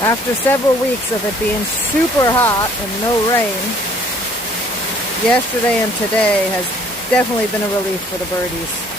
After several weeks of it being super hot and no rain, yesterday and today has definitely been a relief for the birdies.